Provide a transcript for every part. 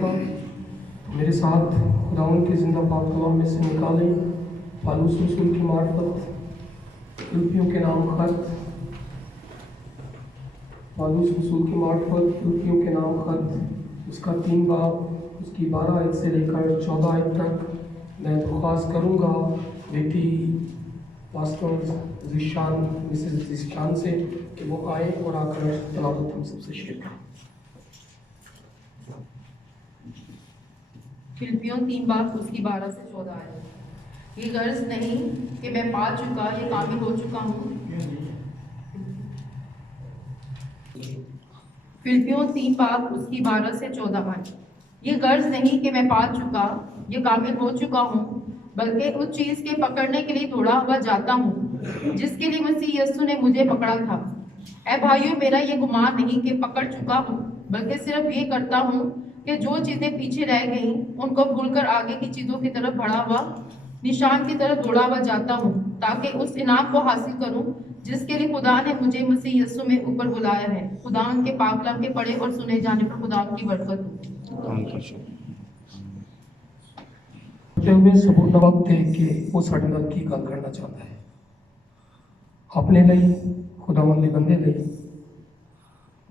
کا میرے ساتھ خداوند کے زندہ پاک کلام میں سے نکالیں پالوس رسول کی معرفت فلپیوں کے نام خط، پالوس رسول کی معرفت فلپیوں کے نام خط، اس کا 3 باب، اس کی 12 آیت سے لے کر 14 آیت تک میں درخواست کروں گا بیٹی پاسٹر ذیشان مسز ذیشان سے کہ وہ آئیں اور آ کر تلاوت ہم سب سے شیئر کریں۔ فلپیوں 3 باب اس کی 12 سے 14 آیت۔ یہ غرض نہیں کہ میں پا چکا یا کامل ہو چکا ہوں۔ فلپیوں 3 باب اس کی 12 سے 14 آیت۔ یہ غرض نہیں کہ میں پا چکا یا کامل ہو چکا ہوں، بلکہ اس چیز کے پکڑنے کے لیے دوڑا ہوا جاتا ہوں جس کے لیے مسیح یسوع نے مجھے پکڑا تھا۔ اے بھائیو، میرا یہ گمان نہیں کہ پکڑ چکا ہوں، بلکہ صرف یہ کرتا ہوں کہ جو چیزیں پیچھے رہ گئیں ان کو بھول کر آگے کی چیزوں کی طرف بڑھا ہوا نشان کی طرف دوڑا ہوا جاتا ہوں، تاکہ اس انعام کو حاصل کروں جس کے لیے خدا نے مجھے مسیح یسوع میں اوپر بلایا ہے۔ خدا ان کے پاک کلام کے پڑھے اور سنے جانے پر خدا ان کی برکت ہو۔ میں ثبوت وقت ہے کہ وہ ساڑھے نال کی گل کرنا چاہتا ہے اپنے لئی، خداوند دے بندے لئی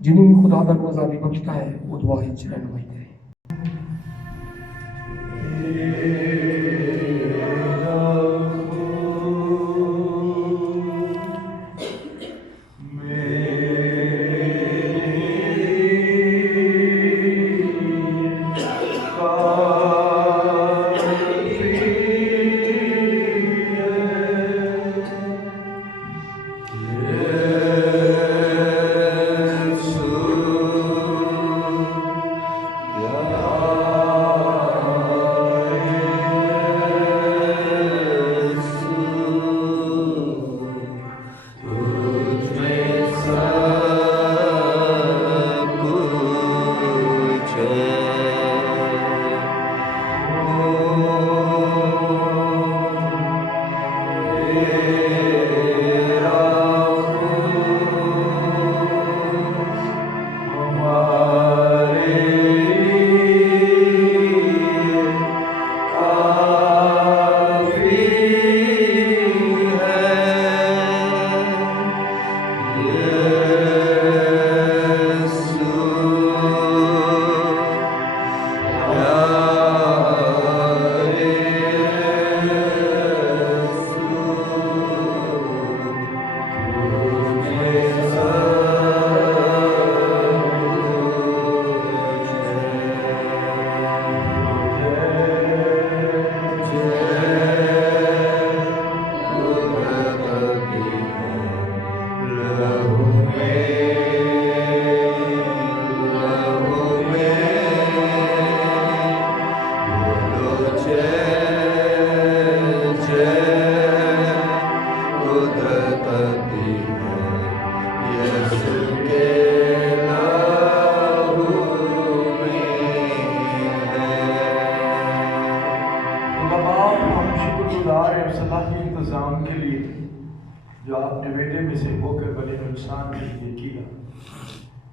جنہیں بھی خدا دا آزادی بخشتا ہے وہ دعا وچ رہنمائی کرے۔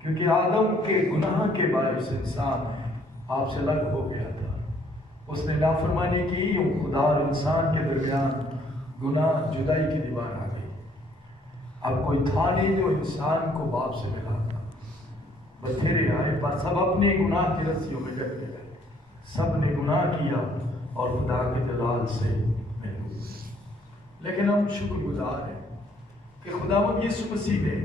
کیونکہ آدم کے گناہ کے باعث انسان آپ سے الگ ہو گیا تھا، اس نے نافرمانی کی، خدا اور انسان کے درمیان گناہ جدائی کی دیوار آ گئی۔ اب کوئی تھا نہیں جو انسان کو باپ سے ملا تھا، بتھیرے آئے پر سب اپنے گناہ کی رسیوں میں ڈٹ گئے، سب نے گناہ کیا اور خدا کے جلال سے محروم ہوئے۔ لیکن ہم شکر گزار ہیں کہ خداوند یسوع مسیح نے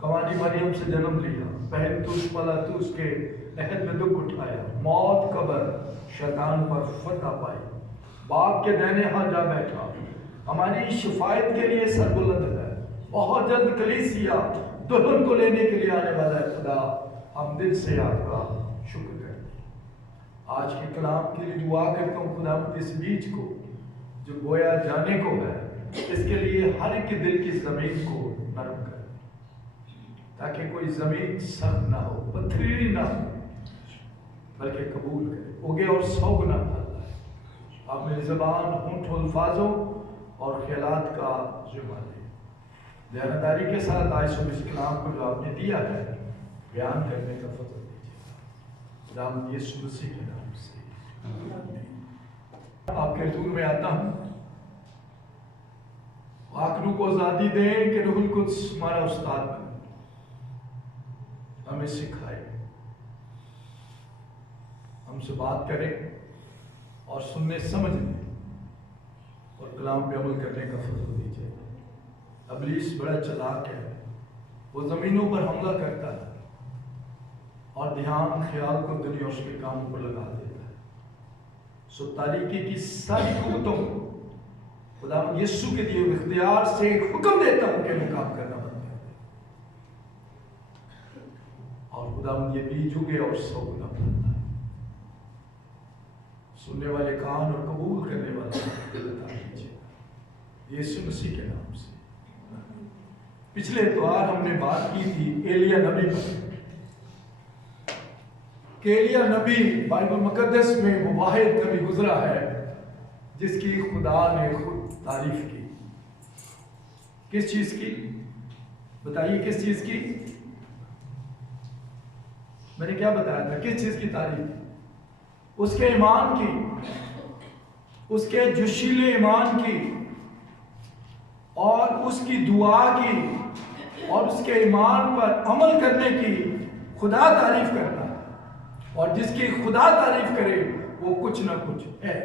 قوانی مریم سے جنم لیا، پہنتوس پلاطوس کے عہد میں دکھ اٹھایا، موت قبر شیطان پر فتح پائی، باپ کے دائنے ہاتھ جا بیٹھا، ہماری شفاعت کے لیے سر بلند ہے، بہت جلد کلیسیا دلہن کو لینے کے لیے آنے والا ہے۔ خدا ہم دل سے آپ کا شکر کرتے ہیں۔ آج کے کلام کے لیے دعا کرتا ہوں خدا اس بیچ کو جو گویا جانے کو ہے، اس کے لیے ہر ایک دل کی زمین کو نرم کر، تاکہ کوئی زمین سخت نہ ہو، پتھریلی نہ ہو، بلکہ قبول کرے، اگے اور 100 گنا پھل ہے۔ آپ میری زبان، ہونٹ و الفاظوں اور خیالات کا ذمہ لیں، دیانتداری کے ساتھ آج اس کلام کو جو آپ نے دیا ہے بیان کرنے کا فضل دیجیے۔ खुदावंद यीशु मसीह के नाम से आपके हुजूर में आता हूं। आखिरों को आजादी दें कि रूहुल कुद्स हमारा उस्ताद बने, हमें सिखाए, हमसे बात करें और सुनने समझने और कलाम पे अमल करने का फजल दीजिए। इब्लीस बड़ा चालाक है, वो जमीनों पर हमला करता है और ध्यान ख्याल को दुनिया उसके कामों पर लगा देता है। सो तारीकी की सारी कुव्वतों खुदावंद यीशु के दिए इख्तियार से हुक्म देता हूं कि मुकाम करना बंद कर दे, और खुदावंद ये बीज उगे और 100 गुना फलता है। सुनने वाले कान और कबूल करने वाला अता कीजिए यीशु मसीह के नाम से। पिछले द्वार हमने बात की थी एलिया नबी पर कि एलिया नबी बाइबल मुकद्दस में वो वाहिद नबी गुजरा है जिसकी खुदा ने खुद तारीफ की। किस चीज की बताइए, किस चीज की? मैंने क्या बताया था, किस चीज की तारीफ? उसके ईमान की, उसके जोशीले ईमान की, और उसकी दुआ की, और उसके ईमान पर अमल करने की खुदा तारीफ करता है। और जिसकी खुदा तारीफ करे वो कुछ ना कुछ है।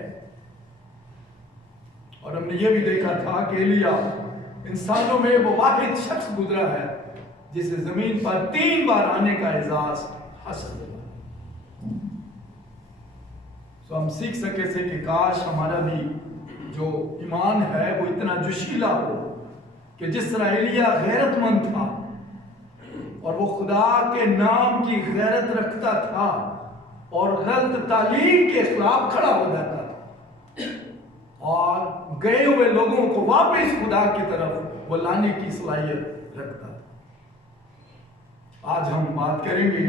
और हमने ये भी देखा था कि एलिया इंसानों में वो वाहिद शख्स गुजरा है जिसे जमीन पर 3 बार आने का एजाज हासिल हुआ। तो हम सीख सके थे कि काश हमारा भी जो ईमान है वो इतना जोशीला हो कि जिस तरह एलिया गैरतमंद था और वो खुदा के नाम की गैरत रखता था और गलत तालीम के खिलाफ खड़ा हो जाता था और गए हुए लोगों को वापस खुदा की तरफ वो लाने की सलाहियत रखता था। आज हम बात करेंगे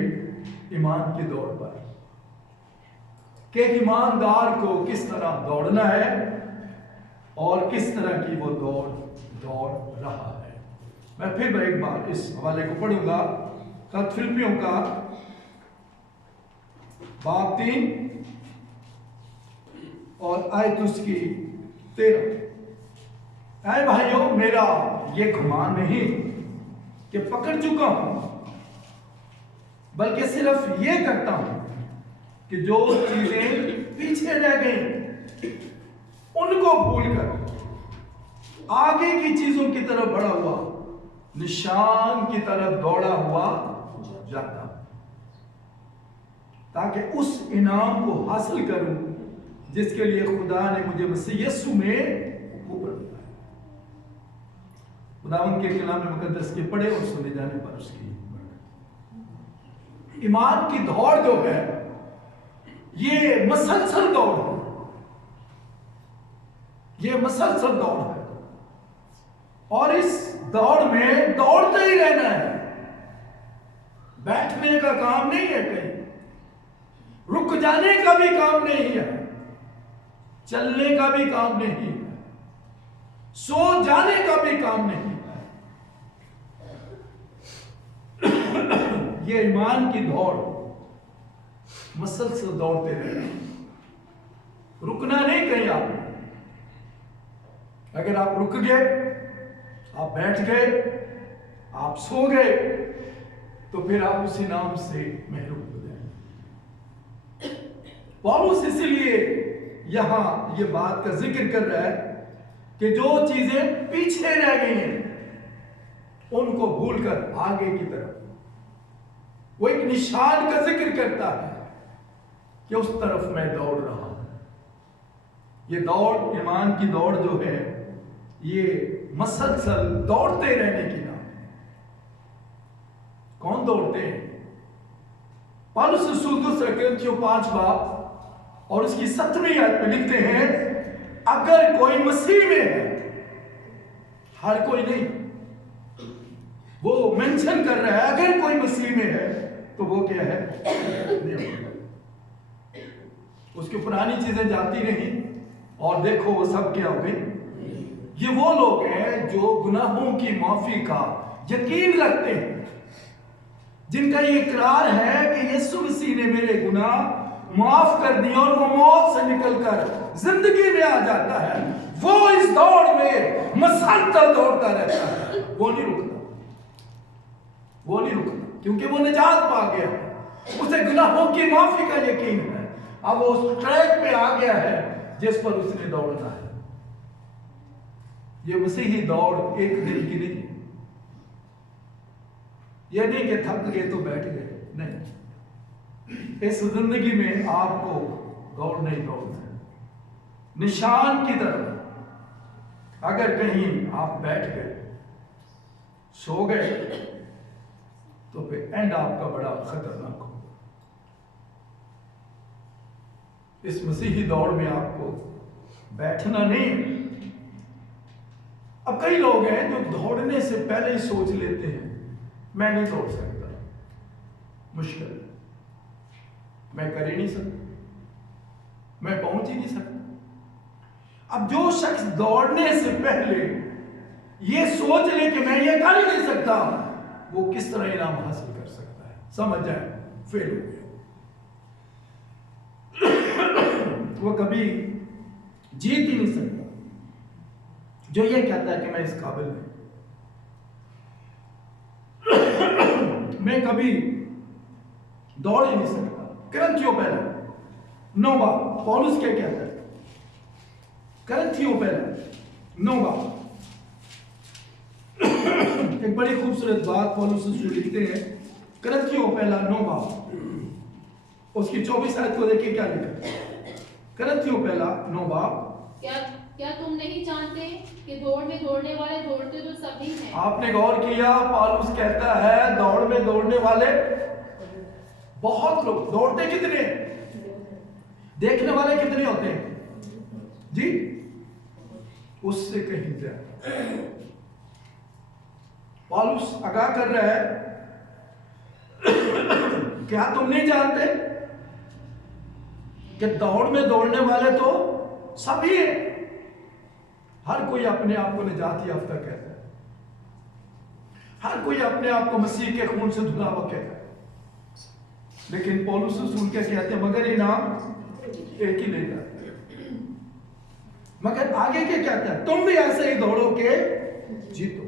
ईमान की दौड़ पर कि ईमानदार को किस तरह दौड़ना है और किस तरह की वो दौड़ रहा है। मैं फिर एक बार इस हवाले को पढ़ूंगा, खत फिलिप्पियों का बाब 3 और आयत उसकी 13। ऐ भाइयों, मेरा ये गुमान नहीं कि पकड़ चुका हूं, बल्कि सिर्फ ये करता हूं कि जो चीजें पीछे रह गई उनको भूलकर आगे की चीजों की तरफ बढ़ा हुआ निशान की तरफ दौड़ा हुआ जाता, ताकि उस इनाम को हासिल करूं जिसके लिए खुदा ने मुझे मसीह यीशु में ऊपर बुलाया। खुदावंद के कलाम मुकद्दस के पढ़े और सुने जाने पर उसकी ईमान की दौड़ जो है ये मसलसल दौड़ है, ये मसलसल दौड़ है और इस दौड़ में दौड़ते ही रहना है। बैठने का काम नहीं है, कहीं रुक जाने का भी काम नहीं है, चलने का भी काम नहीं है, सो जाने का भी काम नहीं है। ये ईमान की दौड़ मसलसल दौड़ते रहना, रुकना नहीं कहीं आपने। अगर आप रुक गए, आप बैठ गए, आप सो गए, तो फिर आप उस इनाम से महरूम हो जाएंगे। पौलुस इसलिए यहां ये बात का जिक्र कर रहा है कि जो चीजें पीछे रह गई हैं उनको भूलकर आगे की तरफ वो एक निशान का जिक्र करता है कि उस तरफ मैं दौड़ रहा हूं। ये दौड़, ईमान की दौड़ जो है, ये मसलसल दौड़ते रहने की नाम है। कौन दौड़ते हैं? पौलुस रसूल 2 कोरिन्थियों 5 बाब और उसकी 7वीं आयत में लिखते हैं, अगर कोई मसीह में है, हर कोई नहीं, वो मेंशन कर रहा है अगर कोई मसीह में है तो वो क्या है? उसकी पुरानी चीजें जाती रही और देखो वो सब क्या हो गई। ये वो लोग हैं जो गुनाहों की माफी का यकीन रखते हैं, जिनका ये इकरार है कि यीशु मसीह ने मेरे गुनाह माफ कर दिए और वो मौत से निकलकर जिंदगी में आ जाता है, वो इस दौड़ में मसलसल दौड़ता रहता है। वो नहीं रुकता, क्योंकि वो निजात पा गया, उसे गुनाहों की माफी का यकीन है। अब वो उस ट्रैक पे आ गया है जिस पर उसने दौड़ना है। ये मसीही दौड़ एक दिन की नहीं, ये नहीं कि थक गए तो बैठ गए, नहीं। इस जिंदगी में आपको दौड़ना ही दौड़ना है निशान की तरफ। अगर कहीं आप बैठ गए, सो गए, तो फिर एंड आपका बड़ा खतरनाक हो। इस मसीही दौड़ में आपको बैठना नहीं। अब कई लोग हैं जो दौड़ने से पहले ही सोच लेते हैं मैं नहीं दौड़ सकता, मुश्किल है, मैं कर ही नहीं सकता, मैं पहुंच ही नहीं सकता। अब जो शख्स दौड़ने से पहले ये सोच ले कि मैं ये कर ही नहीं सकता, वो किस तरह इनाम हासिल कर सकता है? समझ जाए, फेल हो गया। वो कभी जीत ही नहीं सकता जो ये कहता है कि मैं इस काबिल नहीं। मैं कभी दौड़ ही नहीं सकता। करंथियों पहला 9 पौलुस क्या कहता है? करंथियों पहला 9 एक बड़ी खूबसूरत बात पौलुस लिखते हैं। करंथियों पहला 9 उसकी 24 आयत को देखिए क्या लिखा है। करंथियों पहला 9 क्या तुम नहीं जानते कि दौड़ में दौड़ने वाले दौड़ते तो सभी हैं। आपने गौर किया, पौलुस कहता है दौड़ में दौड़ने वाले बहुत लोग। दौड़ते कितने, देखने वाले कितने होते हैं जी? उससे कहीं ज्यादा। पौलुस आगाह कर रहा है, क्या तुम नहीं जानते कि दौड़ में दौड़ने वाले तो सभी हैं। हर कोई अपने आप को निजात याफ्ता कहता है, हर कोई अपने आप को मसीह के खून से धुला हुआ कहता है, लेकिन पौलुस रसूल क्या कहते हैं? मगर इनाम एक ही ले जाता है। मगर आगे क्या कहता है? तुम भी ऐसे ही दौड़ो के जीतो।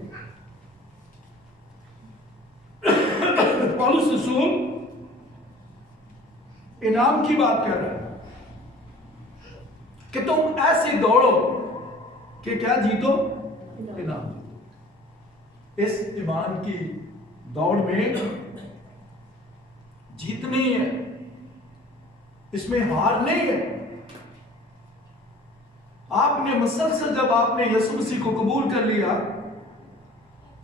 पौलुस रसूल इनाम की बात कर रहा है कि तुम ऐसे दौड़ो कि क्या जीतो? इनाम। इस ईमान की दौड़ में जीत नहीं है, इसमें हार नहीं है। आपने मुसलसल जब आपने यीशु मसीह को कबूल कर लिया,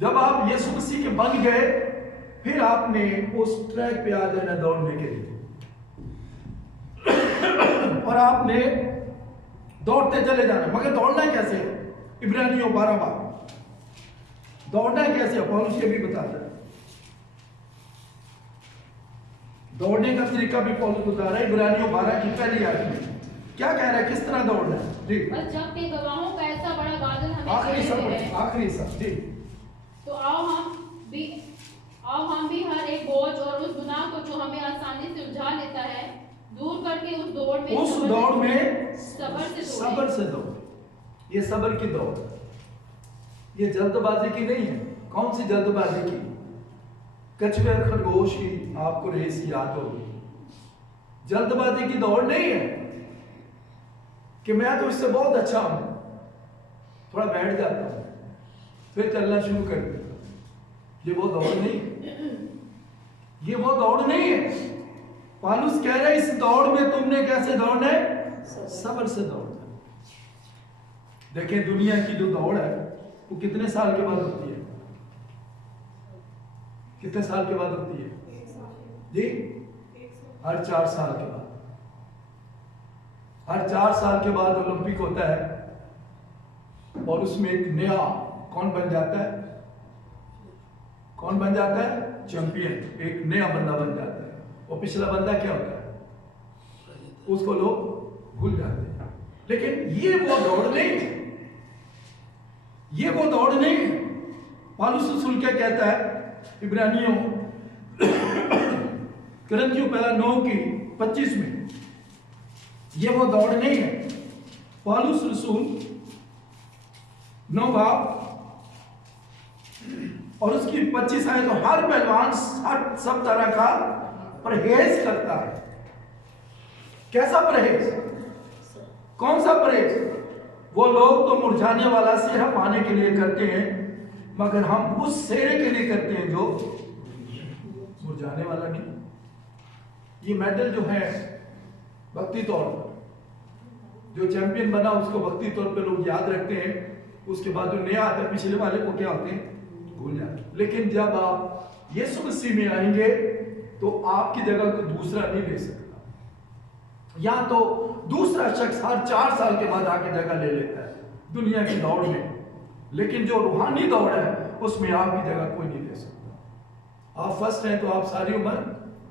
जब आप यीशु मसीह के बन गए, फिर आपने उस ट्रैक पे आ जाना दौड़ने के लिए, और आपने दौड़ते चले जाना। मगर दौड़ना कैसे है? इब्रानियों 12 दौड़ना कैसे है पौलुस ये भी बताता है। दौड़ने का तरीका भी पौलुस बता रहा है। इब्रानियों 12 की पहली आयत में क्या कह रहा है, किस तरह दौड़ना है जी? बस जब के गवाहों का ऐसा बड़ा बादल हमें आखिरी घेरे हुए है, आखिरी सब जी। तो आओ हम भी हर एक बोझ और उस गुनाह को जो हमें आसानी से उलझा लेता है दूर करके उस दौड़ में सब्र से दौड़। ये सब्र की दौड़, ये जल्दबाजी की नहीं है। कौन सी जल्दबाजी की? कछुए और खरगोश की आपको रेस याद होगी। जल्दबाजी की दौड़ नहीं है कि मैं तो इससे बहुत अच्छा हूं, थोड़ा बैठ जाता हूं फिर चलना शुरू कर देता। ये वो दौड़ नहीं, ये वो दौड़ नहीं है। पौलुस कह रहे इस दौड़ में तुमने कैसे दौड़ना है? सब्र से दौड़ना। देखें दुनिया की जो दौड़ है वो कितने साल के बाद होती है? कितने साल के बाद होती है जी? हर 4 साल के बाद। हर 4 साल के बाद ओलंपिक होता है और उसमें एक नया कौन बन जाता है? कौन बन जाता है? चैंपियन। एक नया बंदा बन जाता है। और पिछला बंदा क्या होता है? उसको लोग भूल जाते हैं। लेकिन ये वो दौड़ नहीं, ये वो दौड़ नहीं। पौलुस रसूल क्या कहता है? इब्रानियों करंथियों पहला 9:25 में। ये वो दौड़ नहीं है। पौलुस रसूल 9 बाब और उसकी 25 आए तो हर पहलवान सब तरह का परहेज करता है। कैसा परहेज? कौन सा परहेज? वो लोग तो मुरझाने वाला सेहरा पाने के लिए करते हैं, मगर हम उस सेहरे के लिए करते हैं जो मुरझाने वाला नहीं। ये मेडल जो है भक्ति तौर पर, जो चैंपियन बना उसको भक्ति तौर पे लोग याद रखते हैं, उसके बाद जो नया आता है पिछले वाले को क्या होते हैं, भूल जाते हैं। लेकिन जब आप यीशु मसीह में आएंगे तो आपकी जगह को दूसरा नहीं ले सकता। या तो दूसरा शख्स हर 4 साल के बाद आके जगह ले लेता है दुनिया की दौड़ में, लेकिन जो रूहानी दौड़ है उसमें आपकी जगह कोई नहीं ले सकता। आप फर्स्ट हैं तो आप सारी उम्र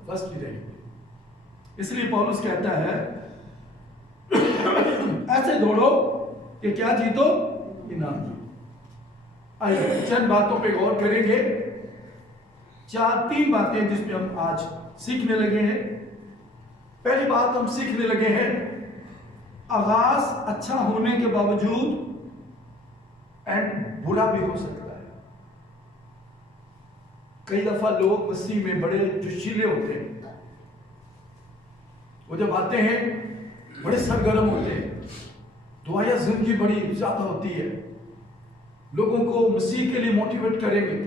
फर्स्ट ही रहेंगे। इसलिए पौलुस कहता है ऐसे दौड़ो कि क्या जीतो, इनाम जीतो। आइए चंद बातों पे गौर करेंगे। 3 बातें जिसमें हम आज सीखने लगे हैं। पहली बात हम सीखने लगे हैं, आगाज अच्छा होने के बावजूद एंड बुरा भी हो सकता है। कई दफा लोग मसीह में बड़े जोशीले होते हैं, वो जब आते हैं बड़े सरगर्म होते हैं, दुआया जिंदगी बड़ी ज्यादा होती है, लोगों को मसीह के लिए मोटिवेट करेंगे,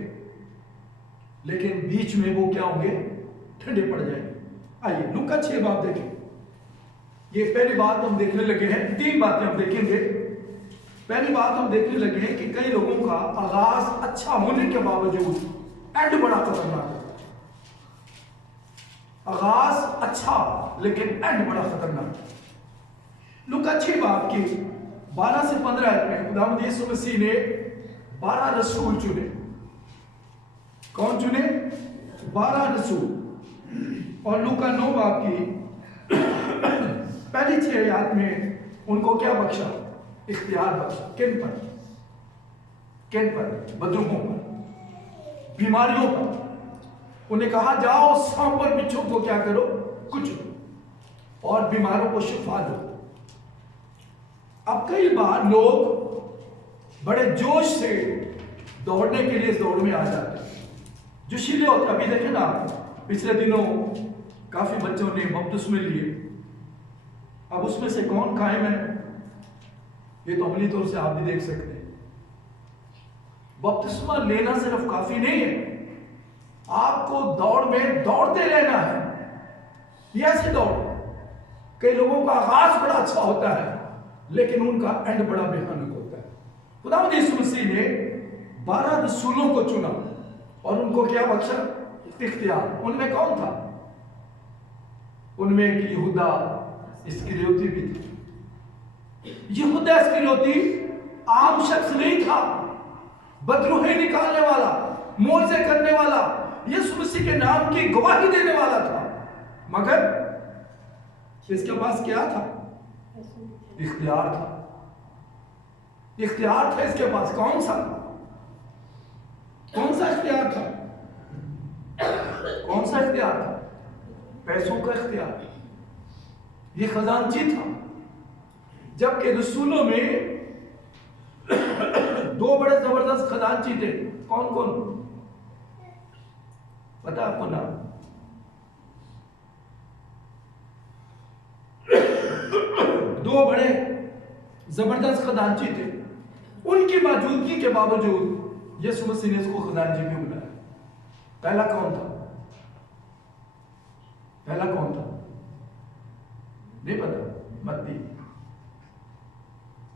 लेकिन बीच में वो क्या होंगे, ठंडे पड़ जाएंगे। आइए लूका 6 बाब देखें। ये पहली बात हम देखने लगे हैं। 3 बातें हम देखेंगे। पहली बात हम देखने लगे हैं कि कई लोगों का आगाज अच्छा होने के बावजूद एंड बड़ा खतरनाक है। आगाज अच्छा लेकिन एंड बड़ा खतरनाक। लूका 6 बाब की 12 से 15 आयत में खुदावंद यीशु मसीह ने 12 रसूल चुने। कौन चुने? 12 रसूल। और लूका 9 बाब की पहली 6 आयत में उनको क्या बख्शा? इख्तियार बख्शा। किन पर? किन पर? बदरूहों पर, बीमारियों पर। उन्हें कहा जाओ सांप और बिच्छू को क्या करो, कुचलो और बीमारों को शिफा दो। अब कई बार लोग बड़े जोश से दौड़ने के लिए इस दौड़ में आ जाते हैं, जोशीले होते। अभी देखें ना, पिछले दिनों काफी बच्चों ने बपतिस्मे लिए। अब उसमें से कौन कायम है, ये तो अमली तौर से आप भी देख सकते हैं। बपतिस्मा लेना सिर्फ काफी नहीं है, आपको दौड़ में दौड़ते रहना है। ये ऐसी दौड़, कई लोगों का आगाज बड़ा अच्छा होता है लेकिन उनका एंड बड़ा भयानक होता है। खुदावंद यीशु मसीह ने 12 रसूलों को चुना और उनको क्या बख्शा? इख्तियार। उनमें कौन था? उनमें एक यहूदा इस्करियोती भी था। यहूदा इस्करियोती आम शख्स नहीं था, बदरूहें निकालने वाला, मोजे करने वाला, यीशु मसीह के नाम की गवाही देने वाला था। मगर इसके पास क्या था? इख्तियार था। इख्तियार था इसके पास। कौन सा? कौन सा इख्तियार था? कौन सा इख्तियार था? पैसों का इख्तियार। ये खजानची था। जबकि रसूलों में 2 बड़े जबरदस्त खजानची थे। कौन कौन? पता आपको नाम? 2 बड़े जबरदस्त खजानची थे। उनकी मौजूदगी के बावजूद यीशु मसीह ने इसको खजानची भी बुलाया। पहला कौन था? पहला कौन था? नहीं पता। मत्ती।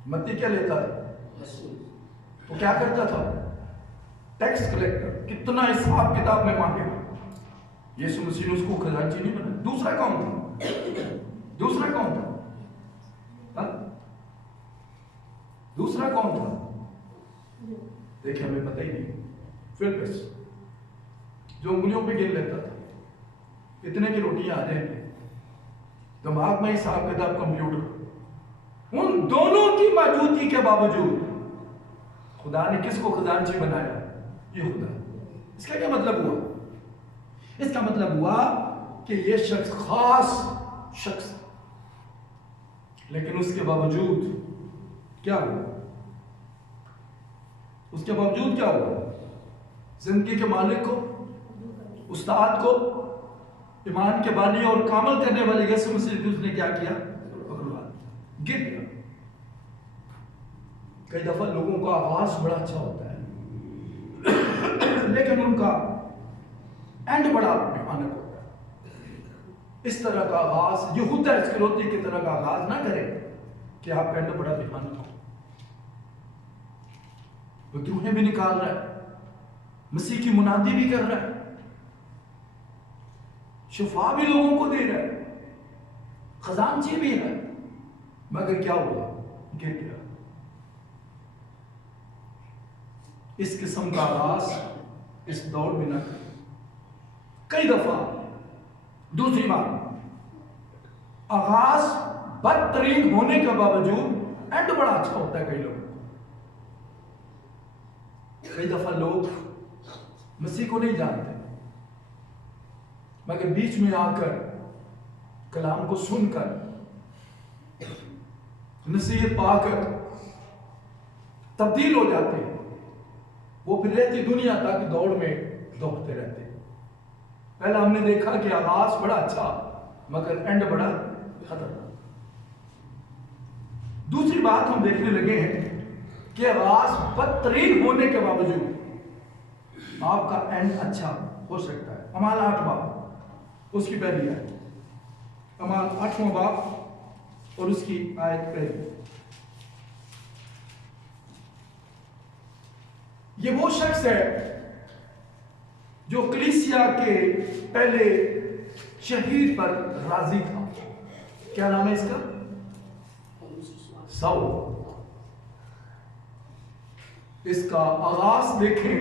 मत्ती क्या लेता था? वो क्या करता था? Tax collector. कितना हिसाब किताब में मांगेगा। यीशु मसीह ने उसको खजानची नहीं बनाया। दूसरा कौन था? दूसरा कौन था? हा? दूसरा कौन था? देखिए हमें पता ही नहीं। फिलिप्पस, जो उंगलियों पे गिन लेता था कितने की रोटियां आ जाएंगी, दिमाग में हिसाब किताब कंप्यूटर। उन दोनों की मौजूदगी के बावजूद खुदा ने किसको खजानची बनाया? ये खुदा। इसका क्या मतलब हुआ? इसका मतलब हुआ کہ یہ شخص خاص شخص، لیکن اس کے باوجود کیا ہوا؟ اس کے باوجود کیا ہوا؟ زندگی کے مالک کو، استاد کو، ایمان کے بانی اور کامل کرنے والے یسوع مسیح کو اس نے کیا کیا؟ گر گیا۔ کئی دفعہ لوگوں کا آغاز بڑا اچھا ہوتا ہے لیکن ان کا اینڈ بڑا بھیانک ہوتا ہے۔ اس طرح کا آغاز یہودا اسکریوتی کی طرح کا آغاز نہ کرے کہ آپ کا اینڈ بڑا بھیانک ہو۔ وہ روحیں بھی نکال رہا ہے، مسیح کی منادی بھی کر رہا ہے، شفا بھی لوگوں کو دے رہا ہے، خزانچی بھی ہے، مگر کیا ہوا؟ گر گیا۔ اس قسم کا آغاز اس دور میں نہ کرے۔ کئی دفعہ دوسری بات، آغاز بدترین ہونے کے باوجود اینڈ بڑا اچھا ہوتا ہے۔ کئی دفعہ لوگ مسیح کو نہیں جانتے، مگر بیچ میں آ کر کلام کو سن کر نصیحت پا کر تبدیل ہو جاتے ہیں۔ وہ پھر رہتی دنیا تک دوڑ میں دوڑتے رہتے ہیں۔ پہلا ہم نے دیکھا کہ آغاز بڑا اچھا مگر اینڈ بڑا خطرناک۔ دوسری بات ہم دیکھنے لگے ہیں کہ آغاز بدترین ہونے کے باوجود آپ کا اینڈ اچھا ہو سکتا ہے۔ اعمال 8 باب اس کی پہلی آیت، اعمال 8واں باب اور اس کی آیت پہلی۔ یہ وہ شخص ہے جو کلیسیا کے پہلے شہید پر راضی تھا۔ کیا نام ہے اس کا؟ ساؤل۔ اس کا آغاز دیکھیں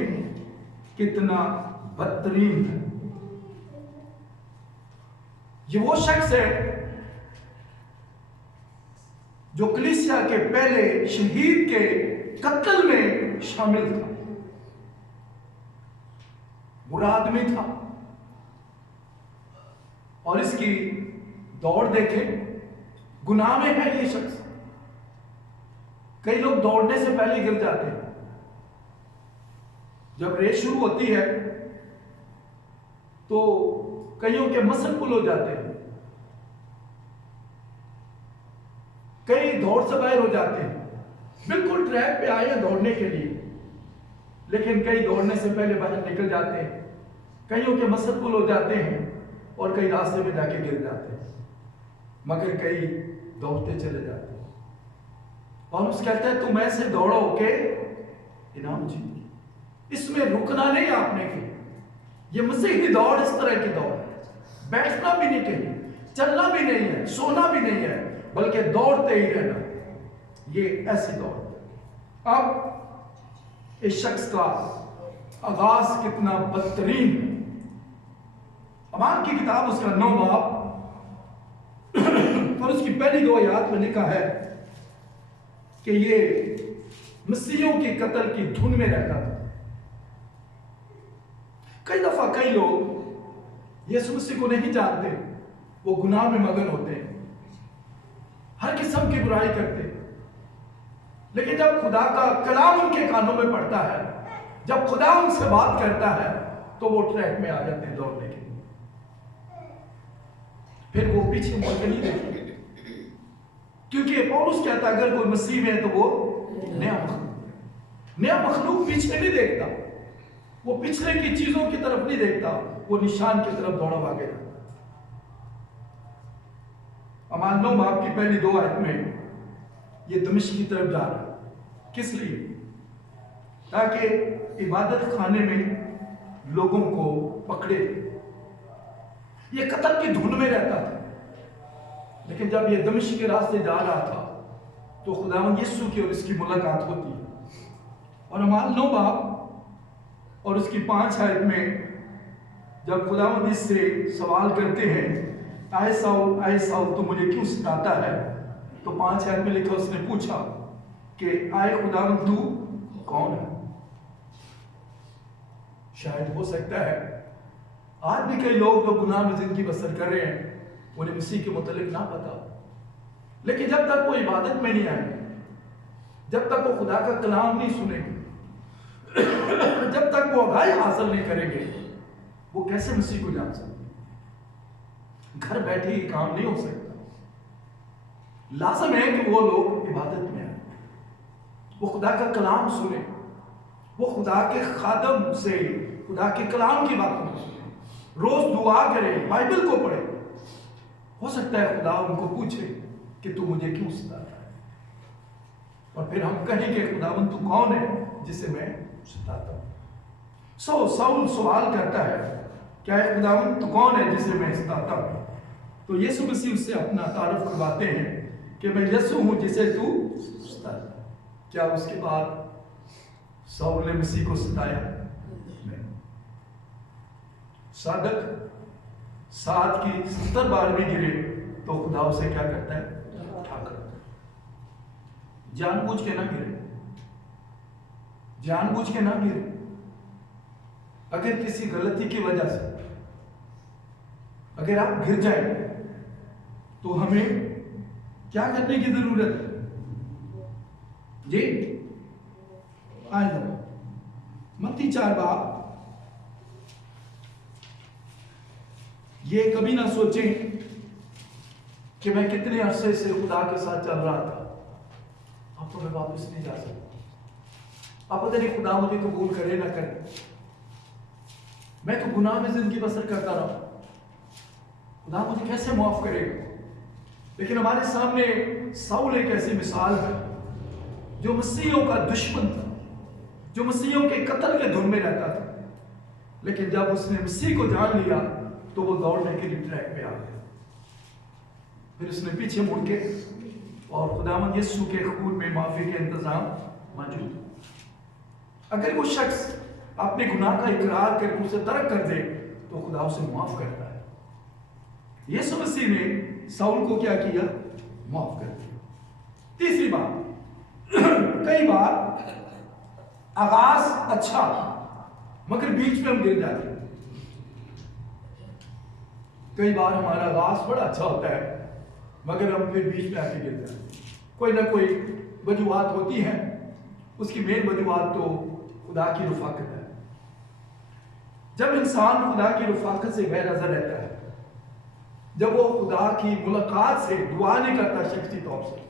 کتنا بدترین ہے۔ یہ وہ شخص ہے جو کلیسیا کے پہلے شہید کے قتل میں شامل تھا، برا آدمی تھا، اور اس کی دوڑ دیکھیں، گناہ میں ہے یہ شخص۔ کئی لوگ دوڑنے سے پہلے گر جاتے ہیں۔ جب ریس شروع ہوتی ہے تو کئیوں کے مسل پل ہو جاتے ہیں، کئی دوڑ سے باہر ہو جاتے ہیں، بالکل ٹریک پہ آئے ہیں دوڑنے کے لیے، لیکن کئی دوڑنے سے پہلے باہر نکل جاتے ہیں، کئیوں کے مسل پل ہو جاتے ہیں اور کئی راستے میں جا کے گر جاتے ہیں، مگر کئی دوڑتے چلے جاتے ہیں۔ پالوس کہتا ہے تم ایسے دوڑو کہ انعام جیتو۔ اس میں رکنا نہیں آپ نے کہ یہ مسیحی دوڑ اس طرح کی دوڑ ہے، بیٹھنا بھی نہیں کہیں، چلنا بھی نہیں ہے، سونا بھی نہیں ہے، بلکہ دوڑتے ہی رہنا، یہ ایسی دوڑ ہے۔ اب اس شخص کا آغاز کتنا بدترین ہے۔ اعمال کی کتاب اس کا 9 باب اور اس کی پہلی 2 آیات میں لکھا ہے کہ یہ مسیحیوں کی قتل کی دھن میں رہتا تھا۔ کئی دفعہ کئی لوگ یسوع مسیح کو نہیں جانتے، وہ گناہ میں مگن ہوتے ہیں، ہر قسم کی برائی کرتے ہیں، لیکن جب خدا کا کلام ان کے کانوں میں پڑتا ہے، جب خدا ان سے بات کرتا ہے تو وہ ٹریک میں آ جاتے ہیں دوڑنے کے لیے، پھر وہ پیچھے مڑ کے نہیں دیکھتے، کیونکہ پولس کہتا ہے اگر کوئی مسیح میں ہے تو وہ نیا مخلوق پیچھے نہیں دیکھتا، وہ پچھلے کی چیزوں کی طرف نہیں دیکھتا، وہ نشان کی طرف دوڑا بھاگے جاتا۔ اعمال 9 باب کی پہلی 2 آیت میں یہ دمشق کی طرف جا رہا ہے، کس لیے؟ تاکہ عبادت خانے میں لوگوں کو پکڑے۔ یہ قتل کی دھن میں رہتا تھا، لیکن جب یہ دمشق کے راستے جا رہا تھا تو خداوند یسوع کی اور اس کی ملاقات ہوتی ہے، اور اعمال 9 باب اور اس کی 5 آیت میں جب خداوند اس سے سوال کرتے ہیں اے ساؤل تو مجھے کیوں ستاتا ہے، تو 5 آیت میں لکھا اس نے پوچھا کہ اے خداوند تو کون ہے؟ شاید ہو سکتا ہے آج بھی کئی لوگ جو گناہ میں زندگی بسر کر رہے ہیں انہیں مسیح کے متعلق نہ پتا، لیکن جب تک وہ عبادت میں نہیں آئیں گے، جب تک وہ خدا کا کلام نہیں سنیں گے، جب تک وہ آگاہی حاصل نہیں کریں گے، وہ کیسے مسیح کو جان سکتے؟ گھر بیٹھے یہ کام نہیں ہو سکتا۔ لازم ہے کہ وہ لوگ عبادت میں آئیں، وہ خدا کا کلام سنیں، وہ خدا کے خادم سے خدا کے کلام کی باتوں کو سنیں، روز دعا کریں، بائبل کو پڑھیں۔ ہو سکتا ہے خدا ان کو پوچھے کہ تو مجھے کیوں ستاتا ہے، اور پھر ہم کہیں کہ خداوند تو کون ہے جسے میں ستاتا ہوں؟ سول سوال کرتا ہے کیا ہے خداوند تو کون ہے جسے میں ستاتا ہوں؟ تو یسوع مسیح اس سے اپنا تعارف کرواتے ہیں کہ میں یسوع ہوں جسے تو ستاتا ہے۔ کیا اس کے بعد سول نے مسیح کو ستایا؟ نہیں۔ صادق 7 کی 70 بار بھی گرے تو خدا اسے کیا کرتا ہے؟ اٹھا کرتا ہے۔ جان بوجھ کے نہ گرے، جان بوجھ کے نہ گرے۔ اگر کسی غلطی کی وجہ سے اگر آپ گر جائیں تو ہمیں کیا کرنے کی ضرورت ہے؟ جی آئے ذرا متی 4 باب۔ یہ کبھی نہ سوچیں کہ میں کتنے عرصے سے خدا کے ساتھ چل رہا تھا، اب تو میں واپس نہیں جا سکتا، اب پتہ نہیں خدا مجھے قبول کرے نہ کرے، میں تو گناہ میں زندگی بسر کرتا رہا، خدا مجھے کیسے معاف کرے گا؟ لیکن ہمارے سامنے سول ایک ایسی مثال ہے جو مسیحیوں کا دشمن تھا، جو مسیحیوں کے قتل کے دھن میں رہتا تھا، لیکن جب اس نے مسیح کو جان لیا تو وہ دوڑنے کے لیے ٹریک پہ آ گیا۔ پھر اس نے پیچھے مڑ کے، اور خداوند یسوع کے خون میں معافی کے انتظام موجود۔ اگر وہ شخص اپنے گناہ کا اقرار کر کے اسے ترک کر دے تو خدا اسے معاف کرتا ہے۔ یسوع مسیح نے سول کو کیا کیا؟ معاف کر دیا۔ تیسری بات، کئی بار آغاز اچھا مگر بیچ میں ہم گر جاتے ہیں۔ کئی بار ہمارا آغاز بڑا اچھا ہوتا ہے مگر ہم پھر بیچ میں آ کے گر جاتے ہیں۔ کوئی نہ کوئی وجوہات ہوتی ہیں، اس کی مین وجوہات تو خدا کی رفاقت ہے۔ جب انسان خدا کی رفاقت سے غیر نظر رہتا ہے، جب وہ خدا کی ملاقات سے دعا نہیں کرتا شخصی طور سے،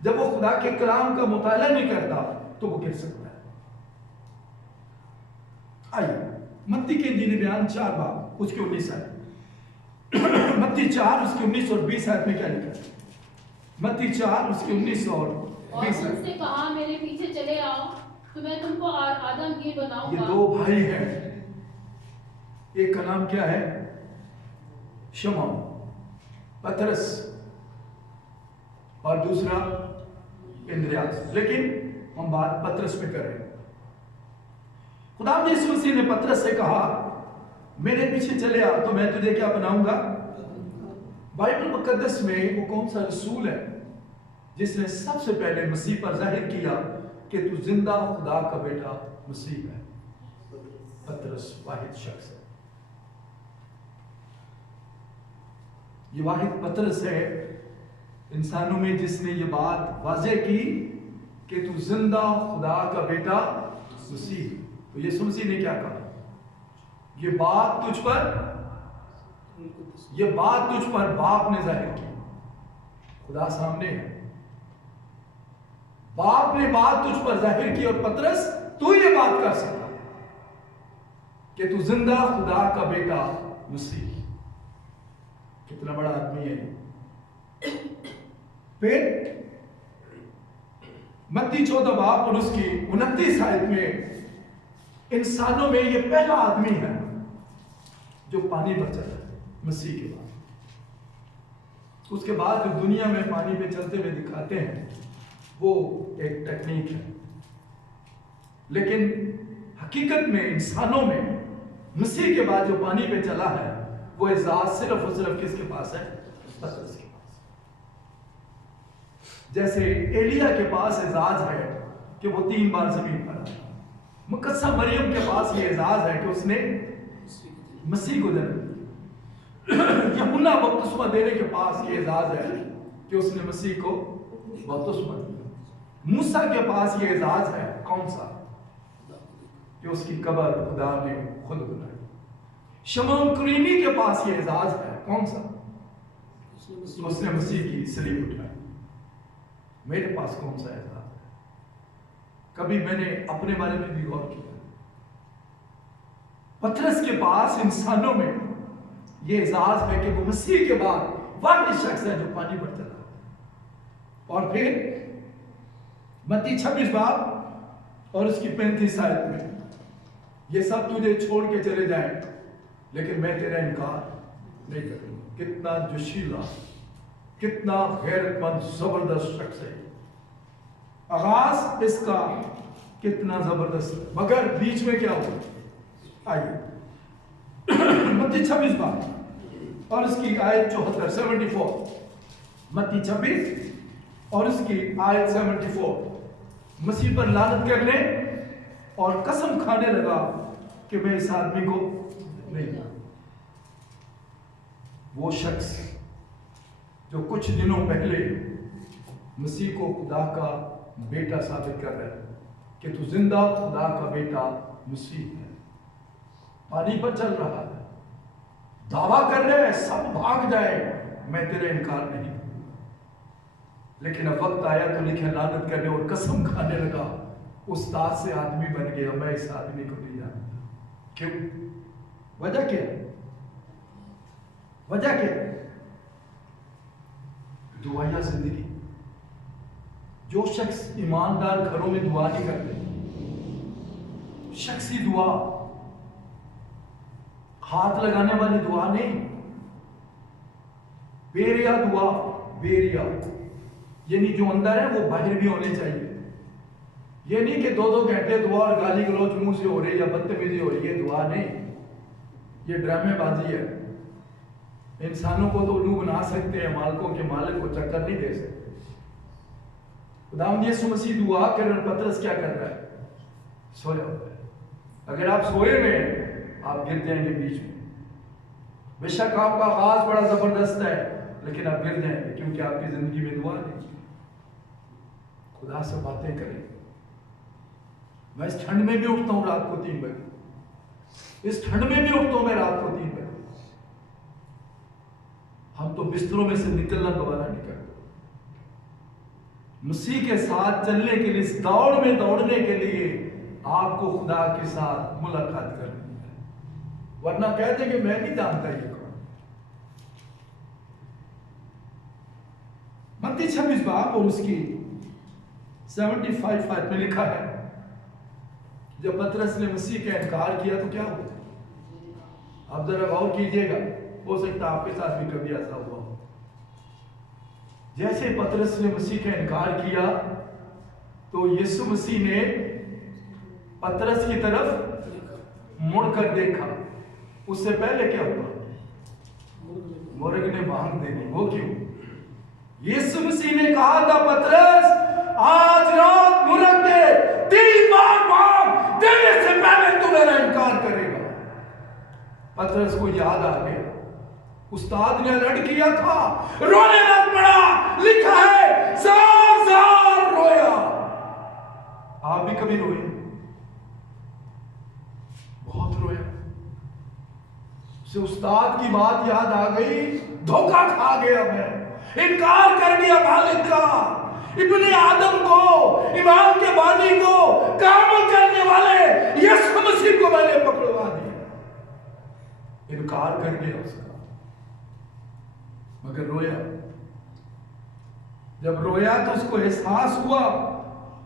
جب وہ خدا کے کلام کا مطالعہ نہیں کرتا تو وہ گر سکتا ہے۔ آئیے متی کے انجیل بیان 4 باب اس کے 19 آیت، متی 4 اس کے 19 اور 20 آیت میں کیا لکھا ہے؟ متی 4 اس کے 19 اور 20 ان سے کہا میرے پیچھے چلے آؤ تو میں تم کو آدم گیر بناؤں گا۔ یہ 2 بھائی ہیں، ایک کا نام کیا ہے؟ شمعون پترس، اور دوسرا اندریاس، لیکن ہم بات پترس پہ کر رہے ہیں۔ خدا نے یسوع مسیح نے پترس سے کہا میرے پیچھے چلے آ تو میں تجھے کیا بناؤں گا؟ بائبل مقدس میں وہ کون سا رسول ہے جس نے سب سے پہلے مسیح پر ظاہر کیا کہ تو زندہ خدا کا بیٹا مسیح ہے؟ پترس واحد شخص ہے، یہ واحد پترس ہے انسانوں میں جس نے یہ بات واضح کی کہ تو زندہ خدا کا بیٹا مسیح۔ تو یسوع مسیح نے کیا کہا؟ یہ بات تجھ پر باپ نے ظاہر کی۔ خدا سامنے ہے، باپ نے بات تجھ پر ظاہر کی، اور پترس تو یہ بات کر سکتا کہ تو زندہ خدا کا بیٹا مسیح۔ کتنا بڑا آدمی ہے۔ پھر متی 14 باب اور اس کی 29 آیت میں انسانوں میں یہ پہلا آدمی ہے جو پانی پر چلا ہے مسیح کے بعد۔ اس کے بعد جو دنیا میں پانی پہ چلتے ہوئے دکھاتے ہیں وہ ایک ٹیکنیک ہے، لیکن حقیقت میں انسانوں میں مسیح کے بعد جو پانی پہ چلا ہے وہ اعزاز صرف اور صرف کس کے پاس ہے؟ پترس کے پاس۔ جیسے ایلیا کے پاس اعزاز ہے کہ وہ 3 بار زمین پر آیا، مقدسہ مریم کے پاس یہ اعزاز ہے کہ اس نے मसीह को जन्म दिया। यूहन्ना बपतिस्मा देने के पास ये एजाज है कि उसने मसीह को बपतिस्मा दिया। मूसा के पास ये एजाज है, कौन सा? कि उसकी कब्र खुदा ने खुद बनाई। शमौन कुरैनी के पास ये एजाज है, कौन सा? उसने मसीह की सलीब उठाई। मेरे पास कौन सा एजाज है? कभी मैंने अपने बारे में भी गौर किया। पतरस के पास इंसानों में ये एजाज है कि वो मसीह के बाद वाकई शख्स है जो पानी पर चला। और फिर मत्ती 26 बाब और उसकी 35 आयत में ये सब तुझे छोड़ के चले जाएं, लेकिन मैं तेरा इनकार नहीं करूंगा। कितना जोशीला, कितना गैरतमंद, जबरदस्त शख्स है। आगाज इसका कितना जबरदस्त है, मगर बीच में क्या हुआ? आइए मत्ती 26 बाब और इसकी आयत 74 मत्ती 26 और इसकी आयत 74। मसीह पर लानत करने और कसम खाने लगा कि मैं इस आदमी को नहीं। वो शख्स जो कुछ दिनों पहले मसीह को खुदा का बेटा साबित कर रहा है कि तू जिंदा खुदा का बेटा मसीह है, पानी पर चल रहा है, दावा कर रहे हैं सब भाग जाए, मैं तेरा इनकार नहीं करूंगा। लेकिन अब वक्त आया तो लिखे लानत करने और कसम खाने लगा। उस्ताद से आदमी बन गया, मैं इस आदमी को नहीं जानता। क्यों? वजह क्या? वजह क्या? दुआया जिंदगी। जो शख्स ईमानदार घरों में दुआ नहीं करते, शख्सी दुआ, हाथ लगाने वाली दुआ नहीं, बेरिया दुआ, बेरिया यानी जो अंदर है वो बाहर भी होने चाहिए। ये नहीं कि 2-2 घंटे दुआ और गाली गलौज मुंह से हो रही या बदतमीजी हो रही है, दुआ नहीं, ये ड्रामेबाजी है। इंसानों को तो उल्लू बना सकते हैं, मालिकों के मालिक को चक्कर नहीं दे सकते। खुदावंद यीशु मसीह दुआ कर रहे, पतरस क्या कर रहा है? सोया हुआ है। अगर आप सोए में आप गिर जाएंगे बीच में। बेशक आपका आगाज बड़ा जबरदस्त है, लेकिन आप गिर जाएंगे क्योंकि आपकी जिंदगी में दुआ नहीं। खुदा से बातें करें। मैं इस ठंड में भी उठता हूं रात को 3 बजे, इस ठंड में भी उठता हूं मैं रात को 3 बजे। हम तो बिस्तरों में से निकलना दोबारा नहीं करते। मसीह के साथ चलने के लिए, इस दौड़ में दौड़ने के लिए आपको खुदा के साथ मुलाकात करनी है, वरना कहते कि मैं नहीं जानता ये कौन। मत्ती 26 बाब और उसकी 75 आयत में लिखा है, जब पतरस ने मसीह का इनकार किया तो क्या हुआ? आप जरा गौर कीजिएगा, हो सकता है आपके साथ भी कभी ऐसा हुआ हो। जैसे पतरस ने मसीह का इनकार किया तो यीशु मसीह ने पतरस की तरफ मुड़कर देखा। उससे पहले क्या हुआ? मुर्ग ने बांग दे दी। वो क्यों? यीशु मसीह ने कहा था, पतरस आज रात मुर्ग दे 3 बार बांग देने से पहले तू मेरा इनकार करेगा। पतरस को याद आ गया, उस्ताद ने अलर्ट किया था, रोने मत पड़ा, लिखा है ज़ार ज़ार रोया। आप भी कभी रोए? बहुत रोया। उसे उस्ताद की बात याद आ गई, धोखा खा गया मैं, इनकार कर दिया मालिक का। इब्ने आदम को, ईमान के बानी को, कामल करने वाले यीशु मसीह को मैंने पकड़वा दिया, इनकार कर दिया उसका। मगर रोया। जब रोया तो उसको एहसास हुआ